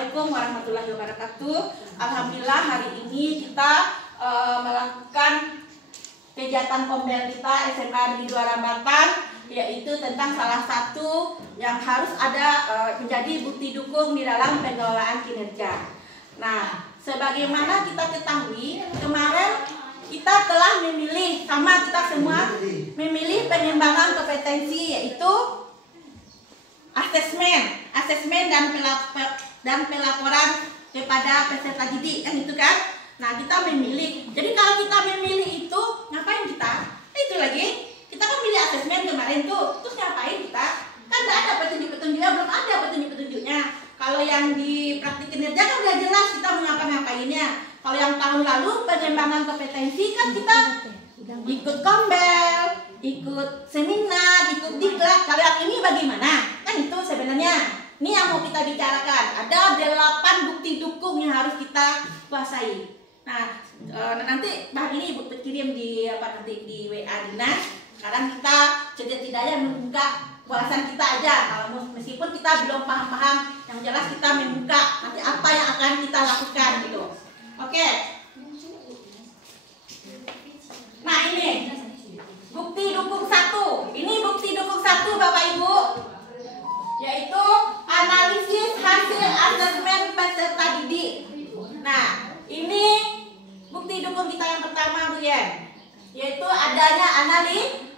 Assalamualaikum warahmatullahi wabarakatuh. Alhamdulillah hari ini kita melakukan kegiatan kombel kita SMA di 2 Rambatan, yaitu tentang salah satu yang harus ada menjadi bukti dukung di dalam pengelolaan kinerja. Nah, sebagaimana kita ketahui, kemarin kita telah memilih, sama kita semua memilih pengembangan kompetensi, yaitu asesmen dan pelaporan kepada peserta didik, kan itu kan? Nah, kita memilih. Jadi kalau kita memilih itu, ngapain kita? Itu lagi, kita kan milih asesmen kemarin tuh. Terus ngapain kita? Kan tidak ada petunjuk-petunjuknya, belum ada petunjuk-petunjuknya. Kalau yang di praktik kinerja kan udah jelas kita mau ngapainnya. Kalau yang tahun lalu pengembangan kompetensi kan kita ikut kombel, ikut seminar, ikut diklat. Kalau yang ini bagaimana? Kan itu sebenarnya. Ini yang mau kita bicarakan. Ada 8 bukti dukung yang harus kita kuasai. Nah, nanti bahan ini Ibu kirim di nanti di WA Dinas. Sekarang kita setidaknya membuka bahasan kita aja. Kalau meskipun kita belum paham-paham, yang jelas kita membuka nanti apa yang akan kita lakukan gitu. Oke. Nah, ini bukti dukung 1. Ini bukti dukung 1 Bapak Ibu, yaitu analisis hasil asesmen peserta didik. Nah, ini bukti dukung kita yang pertama, Bu Yen, yaitu adanya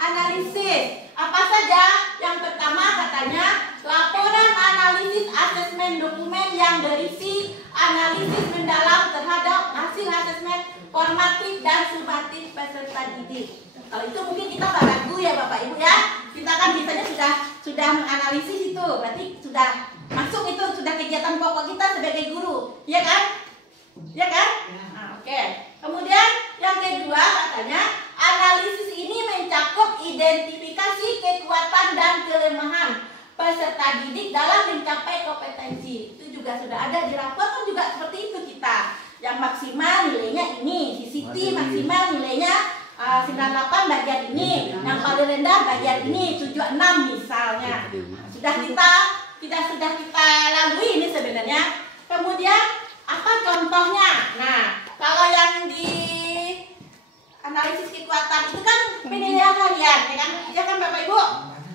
analisis. Apa saja? Yang pertama katanya laporan analisis asesmen dokumen yang berisi analisis mendalam terhadap hasil asesmen formatif dan sumatif peserta didik. Kalau itu mungkin kita nggak ragu ya Bapak Ibu ya. Kita kan biasanya sudah menganalisis itu, berarti sudah masuk, itu sudah kegiatan pokok kita sebagai guru, ya kan? Ya kan? Nah, oke. Kemudian yang kedua katanya analisis ini mencakup identifikasi kekuatan dan kelemahan peserta didik dalam mencapai kompetensi. Itu juga sudah ada di rapor kan juga seperti itu kita. Yang maksimal nilainya ini, CCT maksimal nilainya 98 bagian ini, yang paling rendah bagian ini 76 misalnya. Sudah kita lalui ini sebenarnya. Kemudian apa contohnya? Nah, kalau yang di analisis kekuatan itu kan penilaian harian, ya kan Bapak Ibu?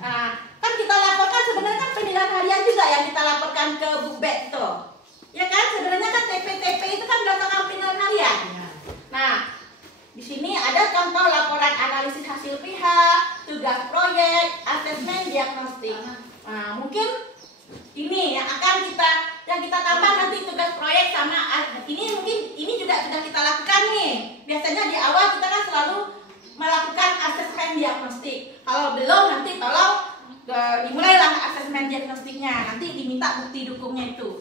Nah, kan kita laporkan sebenarnya kan penilaian harian juga yang kita laporkan ke Bukbek itu. Ya kan? Sebenarnya kan TP itu kan berdasarkan penilaian harian. Nah, di sini ada contoh laporan analisis hasil pihak, tugas proyek, asesmen diagnostik. Nah, mungkin ini yang akan kita tambah nanti tugas proyek sama ini juga sudah kita lakukan nih. Biasanya di awal kita kan selalu melakukan asesmen diagnostik. Kalau belum nanti tolong dimulailah asesmen diagnostiknya. Nanti diminta bukti dukungnya itu.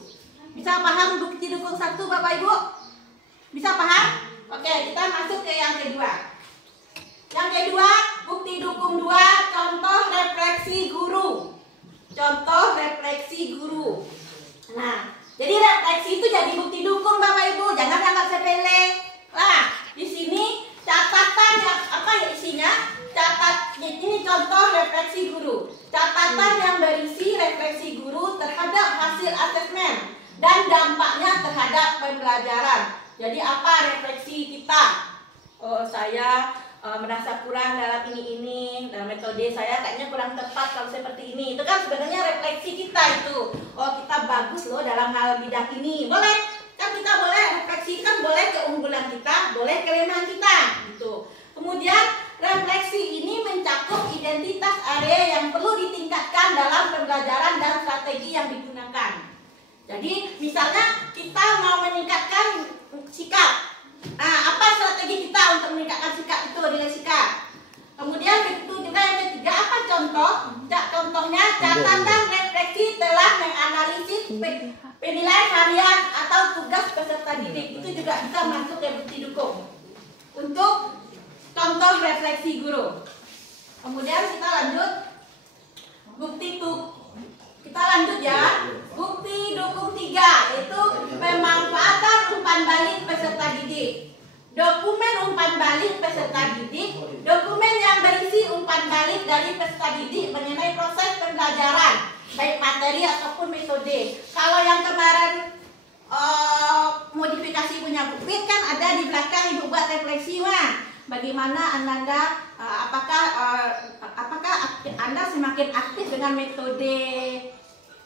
Bisa paham bukti dukung 1 Bapak Ibu? Bisa paham? Oke, kita masuk ke yang kedua. Yang kedua, bukti dukung 2, contoh refleksi guru. Contoh refleksi guru. Nah, jadi refleksi itu jadi bukti dukung Bapak Ibu, jangan anggap sepele. Nah, di sini catatan yang apa ya isinya? Ini contoh refleksi guru. Catatan yang berisi refleksi guru terhadap hasil asesmen dan dampaknya terhadap pembelajaran. Jadi apa refleksi kita? Oh, saya merasa kurang dalam ini, dalam metode saya kayaknya kurang tepat kalau seperti ini. Itu kan sebenarnya refleksi kita itu. Oh, kita bagus loh dalam hal bidang ini. Boleh, kan kita boleh refleksikan, boleh keunggulan kita, boleh kelemahan kita. Gitu. Kemudian refleksi ini mencakup identitas area yang perlu ditingkatkan dalam pembelajaran dan strategi yang digunakan. Jadi misalnya kita mau meningkatkan sikap. Nah, apa strategi kita untuk meningkatkan sikap itu, nilai sikap? Kemudian itu juga yang ketiga, apa contoh? Contohnya catatan refleksi telah menganalisis penilaian harian atau tugas peserta didik. Itu juga bisa masuk ke bukti dukung untuk contoh refleksi guru. Kemudian kita lanjut kita lanjut ya. Bukti dukung 3 yaitu pemanfaatan umpan balik peserta didik. Dokumen umpan balik peserta didik, dokumen yang berisi umpan balik dari peserta didik mengenai proses pembelajaran, baik materi ataupun metode. Kalau yang kemarin bagaimana apakah Anda semakin aktif dengan metode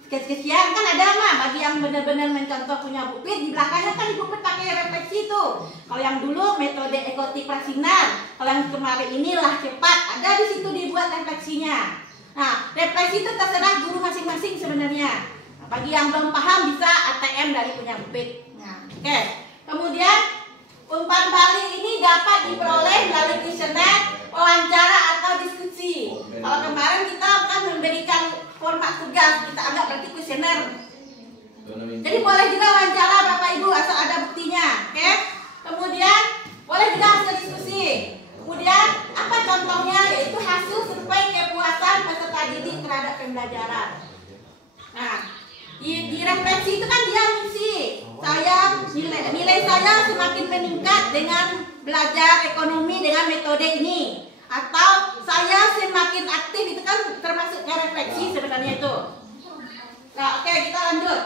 sekian kan ada mah bagi yang benar-benar mencontoh punya Bupit di belakangnya kan Bupit pakai refleksi tuh. Kalau yang dulu metode ekotik prasinar, kalau yang kemarin inilah cepat ada di situ dibuat refleksinya. Nah refleksi itu terserah guru masing-masing sebenarnya. Nah, bagi yang belum paham bisa ATM dari punya Bupit. Nah, oke. Kemudian umpan balik ini dapat diperoleh melalui kuesioner, wawancara atau diskusi. Kalau kemarin kita akan memberikan format tugas, kita anggap berarti kuesioner. Jadi boleh juga wawancara Bapak Ibu asal ada buktinya, oke? Kemudian boleh juga hasil diskusi. Kemudian apa contohnya yaitu hasil survei kepuasan peserta didik terhadap pembelajaran. Nah, di refleksi itu kan dia mengisi nilai saya semakin meningkat dengan belajar ekonomi dengan metode ini. Atau saya semakin aktif itu kan termasuk refleksi sebenarnya itu. Nah, oke, kita lanjut.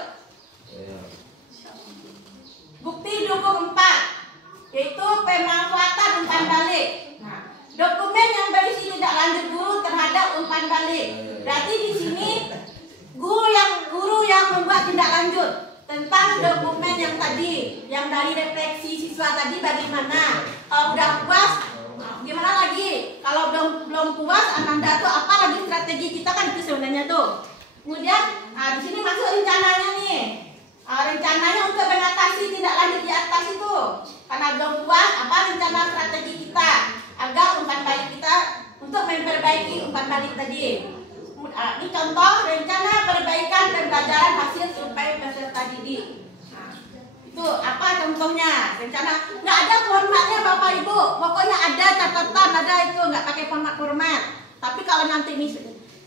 Bukti dukung 4 yaitu pemanfaatan umpan balik. Nah, dokumen yang berisi tindak lanjut guru terhadap umpan balik. Berarti di sini guru yang membuat tindak lanjut tentang dokumen yang tadi, yang dari refleksi siswa tadi bagaimana. Kalau udah puas, gimana lagi? Kalau belum puas, Ananda tuh apa lagi strategi kita kan itu sebenarnya tuh. Kemudian, di sini masuk rencananya nih. Rencananya untuk mengatasi tindak lanjut di atas itu. Karena belum puas, apa rencana strategi kita agar umpan balik kita untuk memperbaiki umpan balik tadi. Ini contoh rencana perbaikan pembelajaran hasil survei peserta didik. Itu apa contohnya? Rencana nggak ada formatnya Bapak Ibu, pokoknya ada catatan, ada itu nggak pakai format. Tapi kalau nanti ini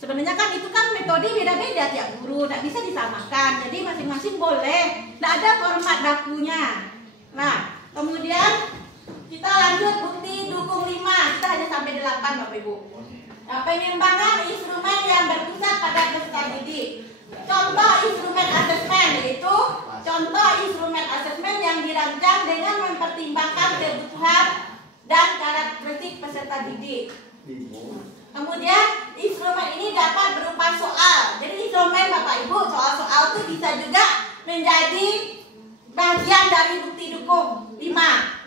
sebenarnya kan itu kan metode beda-beda tiap guru, nggak bisa disamakan. Jadi masing-masing boleh, nggak ada format bakunya. Nah, kemudian kita lanjut bukti dukung 5, kita hanya sampai 8 Bapak Ibu. Nah, pengembangan instrumen yang berpusat pada peserta didik. Contoh instrumen asesmen yaitu contoh instrumen asesmen yang dirancang dengan mempertimbangkan kebutuhan dan karakteristik peserta didik. Kemudian instrumen ini dapat berupa soal. Jadi instrumen Bapak Ibu soal-soal itu bisa juga menjadi bagian dari bukti dukung 5.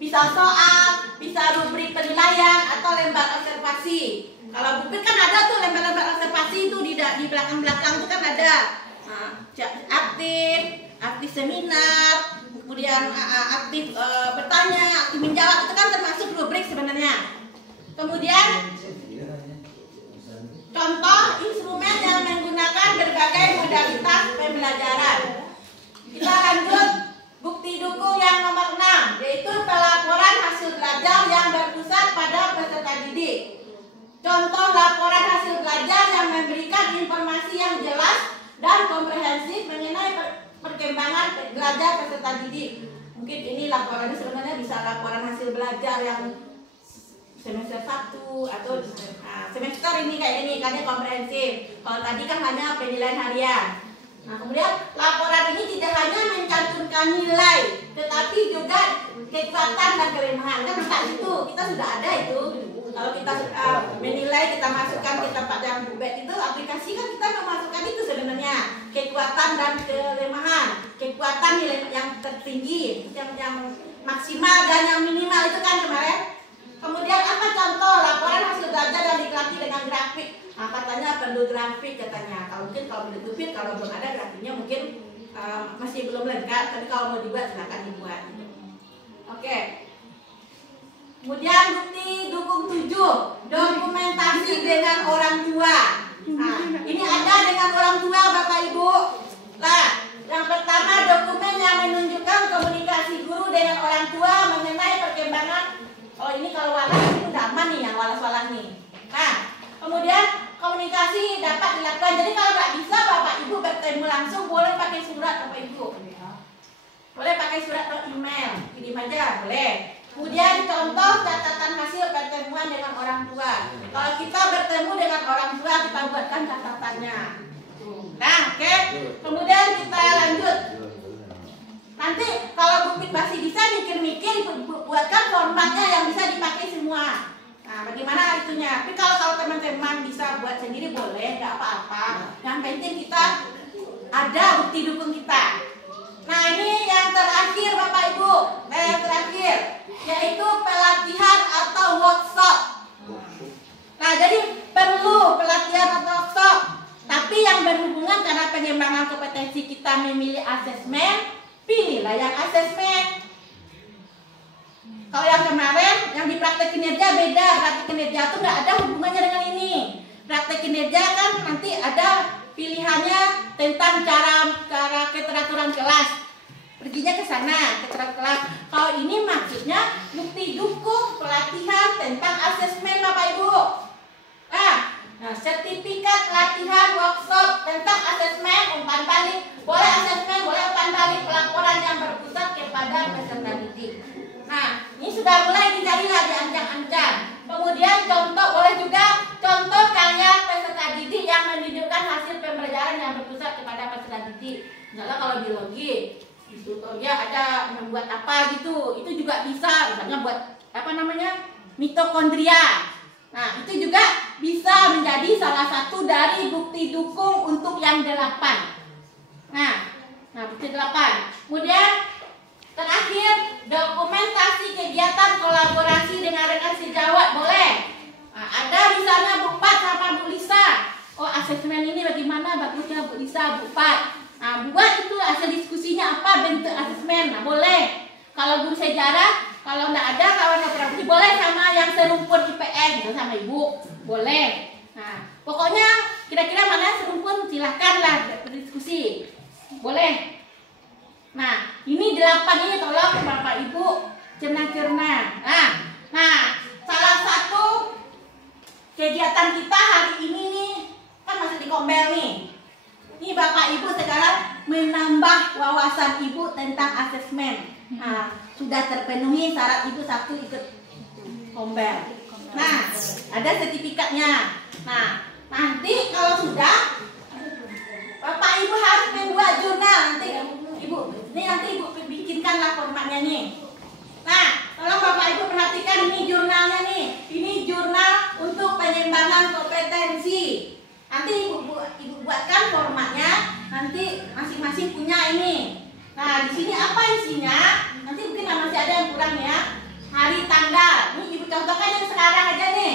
Bisa soal, bisa rubrik penilaian atau lembar observasi. Kalau Bupit kan ada tuh lembar-lembar observasi itu di belakang-belakang itu kan ada. Aktif seminar, kemudian aktif bertanya, aktif menjawab itu kan termasuk rubrik sebenarnya. Kemudian contoh instrumen yang menggunakan berbagai modalitas pembelajaran. Kita lanjut bukti dukung yang nomor 6 yaitu pelaporan hasil belajar yang berpusat pada peserta didik. Contoh laporan hasil belajar yang memberikan informasi yang jelas dan komprehensif mengenai perkembangan belajar peserta didik. Mungkin ini laporannya sebenarnya bisa laporan hasil belajar yang semester 1 atau semester ini kayak ini karena komprehensif. Kalau tadi kan hanya penilaian harian. Nah, kemudian laporan ini tidak hanya mencantumkan nilai, tetapi juga kekuatan dan kelemahan. Kan tempat itu kita sudah ada itu. Kalau kita menilai, kita masukkan ke tempat yang bubet itu, aplikasi kan kita memasukkan itu sebenarnya kekuatan dan kelemahan. Kekuatan nilai yang tertinggi, yang maksimal dan yang minimal itu kan kemarin. Kemudian apa contoh laporan hasil belajar yang dilengkapi dengan grafik? Nah, katanya perlu grafik katanya. Kalau belum Bupit, kalau belum ada grafiknya mungkin masih belum lengkap. Tapi kalau mau dibuat silakan dibuat. Oke. Kemudian bukti dukung 7, dokumentasi dengan orang tua. Nah, ini ada dengan orang tua Bapak Ibu. Nah, yang pertama dokumen yang menunjukkan komunikasi guru dengan orang tua mengenai perkembangan. Oh ini kalau walas ini udah aman nih yang walas-walas nih. Nah, kemudian komunikasi dapat dilakukan. Jadi kalau nggak bisa Bapak Ibu bertemu langsung boleh pakai surat Bapak Ibu. Boleh pakai surat atau email, kirim aja boleh. Kemudian contoh catatan hasil pertemuan dengan orang tua. Kalau kita bertemu dengan orang tua kita buatkan catatannya. Nah, oke. Kemudian kita lanjut. Nanti kalau Bupit masih bisa mikir-mikir buatkan bagaimana itunya. Tapi kalau teman-teman bisa buat sendiri boleh, nggak apa-apa. Yang penting kita ada bukti dukung kita. Nah, ini yang terakhir Bapak Ibu. Yang terakhir yaitu pelatihan atau workshop. Nah, jadi perlu pelatihan atau workshop. Tapi yang berhubungan karena pengembangan kompetensi kita memilih asesmen, pilihlah yang asesmen. Kalau yang kemarin, yang di praktek kinerja beda. Praktek kinerja itu nggak ada hubungannya dengan ini. Praktek kinerja kan nanti ada pilihannya tentang cara keteraturan kelas. Perginya ke sana, keteraturan kelas. Kalau ini maksudnya bukti dukung pelatihan tentang asesmen Bapak Ibu. Nah, sertifikat latihan workshop tentang asesmen umpan balik. Boleh asesmen, boleh umpan balik pelaporan yang berpusat kepada peserta didik. Nah, ini sudah mulai dicari lah, diancang-ancang. Kemudian contoh, boleh juga contoh karya peserta didik yang menunjukkan hasil pembelajaran yang berpusat kepada peserta didik. Misalnya kalau biologi, di tutorial ada membuat apa gitu, itu juga bisa. Misalnya buat apa namanya, mitokondria. Nah, itu juga bisa menjadi salah satu dari bukti dukung untuk yang 8. Nah, bukti 8. Kemudian terakhir, dokumentasi kegiatan kolaborasi dengan rekan sejawat boleh. Nah, ada misalnya Bu Pat sama Bu Lisa. Oh, asesmen ini bagaimana bagusnya Bu Lisa, Bu Pat. Nah, buat itu hasil diskusinya apa bentuk asesmen. Nah, boleh. Kalau guru sejarah, kalau enggak ada kawan operasi boleh sama yang serumpun IPN, gitu sama Ibu. Boleh. Nah, pokoknya kira-kira mana yang serumpun silahkanlah berdiskusi. Boleh. Nah, ini 8 ini tolong Bapak Ibu cerna-cerna. Nah, salah satu kegiatan kita hari ini nih kan masih di Kombel nih. Ini Bapak Ibu sekarang menambah wawasan Ibu tentang asesmen. Nah, sudah terpenuhi syarat Ibu 1 ikut Kombel. Nah, ada sertifikatnya. Nah, nanti kalau sudah Bapak Ibu harus membuat jurnal nanti. Ibu, ini nanti Ibu bikinkanlah formatnya nih. Nah, tolong Bapak Ibu perhatikan ini jurnalnya nih. Ini jurnal untuk pengembangan kompetensi. Nanti Ibu buatkan formatnya. Nanti masing-masing punya ini. Nah, di sini apa isinya? Nanti mungkin masih ada yang kurang ya. Hari tanggal. Ini Ibu contohkan yang sekarang aja nih.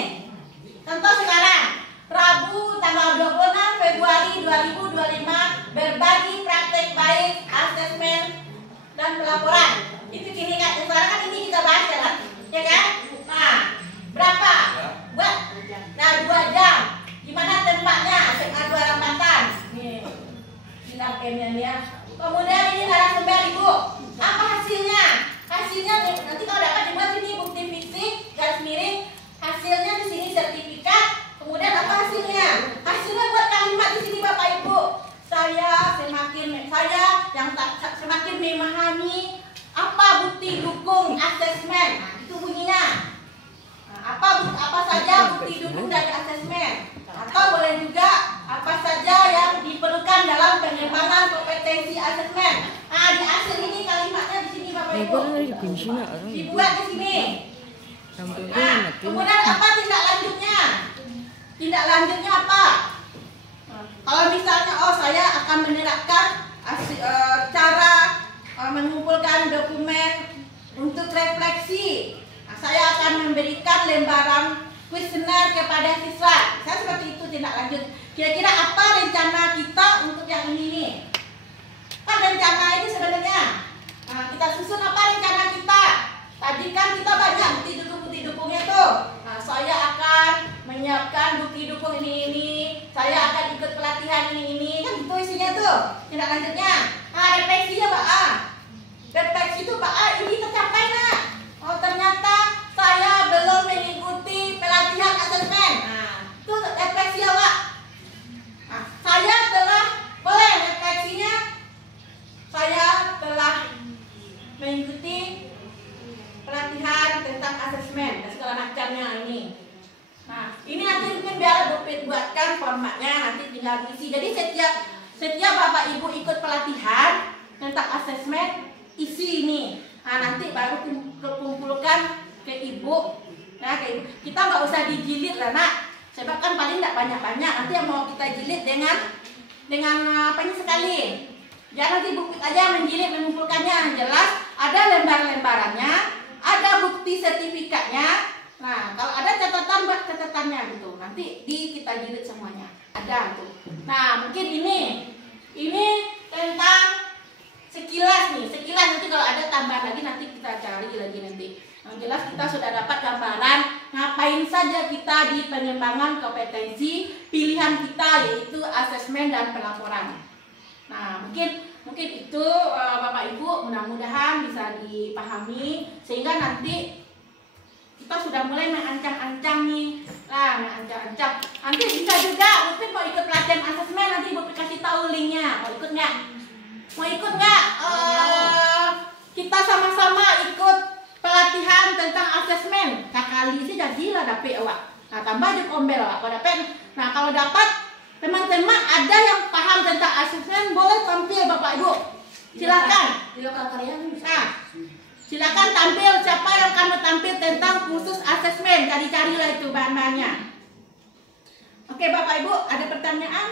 Contoh sekarang. Rabu tanggal 26 Februari 2025 berbagi praktek baik asesmen dan pelaporan. Itu gini kan, sekarang kan ini kita bahas ya kan? Nah, berapa? Buat 2 jam. Di mana tempatnya? SMA 2 Rambatan. Nih, bilang ya. Kemudian ini narasumber Ibu. Apa hasilnya? Hasilnya nanti kalau dapat dibuat ini bukti fisik garis miring. Hasilnya di sini sertifikat. Kemudian apa hasilnya? Hasilnya buat kalimat di sini Bapak Ibu. Saya semakin memahami apa bukti dukung asesmen. Nah, itu bunyinya. Nah, apa saja bukti dukung dari asesmen. Atau boleh juga apa saja yang diperlukan dalam pengembangan kompetensi asesmen. Nah, di hasil ini kalimatnya di sini Bapak Ibu. Dibuat di sini. Nah, kemudian apa tindak lanjutnya? Tindak lanjutnya apa? Kalau misalnya, saya akan menerapkan cara mengumpulkan dokumen untuk refleksi. Nah, saya akan memberikan lembaran kuesioner kepada siswa. Saya seperti itu tindak lanjut. Kira-kira apa rencana kita untuk yang ini nih? Kan rencana ini sebenarnya kita susun apa rencana kita. Tadi kan kita banyak bukti dukungnya tuh. Nah, saya akan menyiapkan bukti dukung ini. Saya akan ikut pelatihan ini. Kan itu isinya tuh. Tindak lanjutnya. Nah, refleksinya Pak A. Refleksi itu Pak A ini tercapai nak. Oh, ternyata saya belum mengikuti pelatihan asesmen. Nah, itu refleksi ya Pak. Nah, saya telah boleh refleksinya. Saya telah mengikuti pelatihan tentang asesmen dan segala macamnya ini. Nah, ini nanti mungkin biar buatkan formatnya, nanti tinggal diisi. Jadi setiap Bapak Ibu ikut pelatihan tentang asesmen, isi ini. Nah, nanti baru kumpulkan ke Ibu. Ya, kita nggak usah dijilid lah nak. Sebab kan paling nggak banyak-banyak. Nanti yang mau kita jilid dengan apanya sekali. Jangan nanti buku aja menjilid mengumpulkannya. Jelas ada lembar-lembarannya, ada bukti sertifikatnya. Nah, kalau ada catatan buat catatannya gitu. Nanti kita jilid semuanya. Ada tuh. Nah, mungkin ini tentang sekilas nih. Sekilas nanti kalau ada tambahan lagi nanti kita cari lagi nanti. Yang jelas kita sudah dapat gambaran ngapain saja kita di pengembangan kompetensi pilihan kita, yaitu asesmen dan pelaporan. Nah, mungkin itu Bapak Ibu mudah-mudahan bisa dipahami sehingga nanti kita sudah mulai mengancam-ancam nih. Nah, mengancam-ancam. Nanti bisa juga mungkin mau ikut pelatihan asesmen, nanti Ibu kasih tahu linknya. Mau ikut nggak? Kita sama-sama ikut pelatihan tentang asesmen. Kakali sih jadilah dapet awak. Nah, tambah aja ombel awak kalau dapat. Nah, kalau dapat teman-teman ada yang paham tentang asesmen boleh tampil Bapak Ibu. Silakan. Di lokal karya kan bisa. Nah, silakan tampil siapa yang akan tampil tentang khusus asesmen. Cari-carilah itu bahan-bahannya. Oke Bapak Ibu, ada pertanyaan?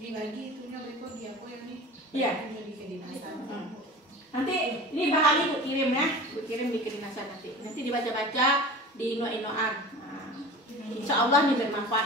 Dibagi itunya berikut di aku yang ini. Iya. Di kedinasan. Nanti ini bahannya Bu kirim ya. Bu kirim di kedinasan nanti. Nanti dibaca-baca di ino-inoan. Nah, insya Allah ini bermanfaat.